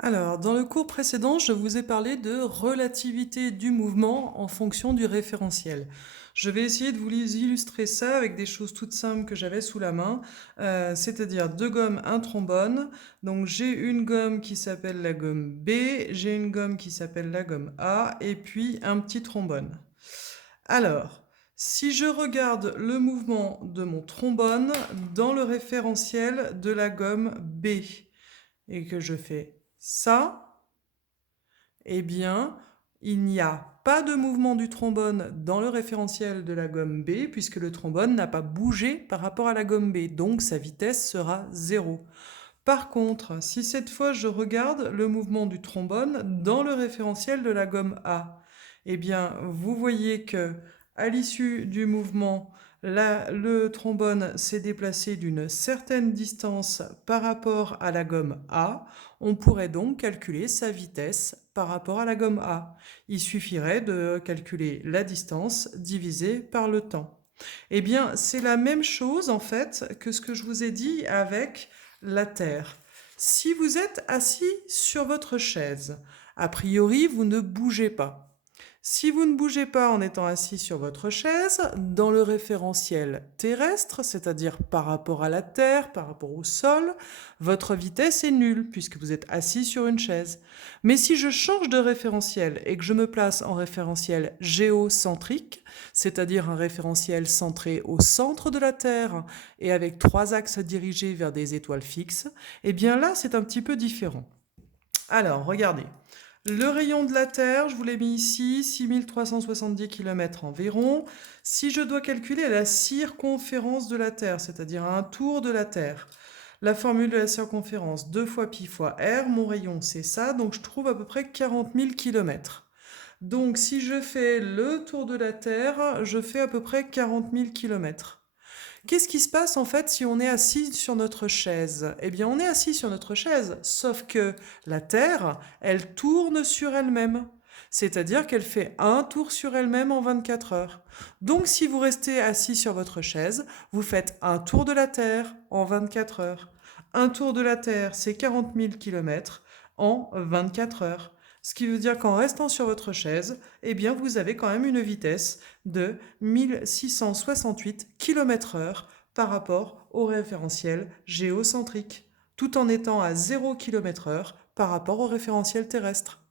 Alors, dans le cours précédent, je vous ai parlé de relativité du mouvement en fonction du référentiel. Je vais essayer de vous illustrer ça avec des choses toutes simples que j'avais sous la main, c'est-à-dire deux gommes, un trombone. Donc j'ai une gomme qui s'appelle la gomme B, j'ai une gomme qui s'appelle la gomme A, et puis un petit trombone. Alors, si je regarde le mouvement de mon trombone dans le référentiel de la gomme B, et que je fais ça, eh bien, il n'y a pas de mouvement du trombone dans le référentiel de la gomme B, puisque le trombone n'a pas bougé par rapport à la gomme B, donc sa vitesse sera 0. Par contre, si cette fois je regarde le mouvement du trombone dans le référentiel de la gomme A, eh bien, vous voyez que à l'issue du mouvement, le trombone s'est déplacé d'une certaine distance par rapport à la gomme A. On pourrait donc calculer sa vitesse par rapport à la gomme A. Il suffirait de calculer la distance divisée par le temps. Eh bien, c'est la même chose en fait que ce que je vous ai dit avec la Terre. Si vous êtes assis sur votre chaise, a priori, vous ne bougez pas. Si vous ne bougez pas en étant assis sur votre chaise, dans le référentiel terrestre, c'est-à-dire par rapport à la Terre, par rapport au sol, votre vitesse est nulle puisque vous êtes assis sur une chaise. Mais si je change de référentiel et que je me place en référentiel géocentrique, c'est-à-dire un référentiel centré au centre de la Terre et avec trois axes dirigés vers des étoiles fixes, eh bien là c'est un petit peu différent. Alors, regardez. Le rayon de la Terre, je vous l'ai mis ici, 6370 km environ. Si je dois calculer la circonférence de la Terre, c'est-à-dire un tour de la Terre, la formule de la circonférence, 2 fois pi fois r, mon rayon c'est ça, donc je trouve à peu près 40 000 km. Donc si je fais le tour de la Terre, je fais à peu près 40 000 km. Qu'est-ce qui se passe en fait si on est assis sur notre chaise? Eh bien, on est assis sur notre chaise, sauf que la Terre, elle tourne sur elle-même. C'est-à-dire qu'elle fait un tour sur elle-même en 24 heures. Donc, si vous restez assis sur votre chaise, vous faites un tour de la Terre en 24 heures. Un tour de la Terre, c'est 40 000 km en 24 heures. Ce qui veut dire qu'en restant sur votre chaise, eh bien, vous avez quand même une vitesse de 1668 km/h par rapport au référentiel géocentrique, tout en étant à 0 km/h par rapport au référentiel terrestre.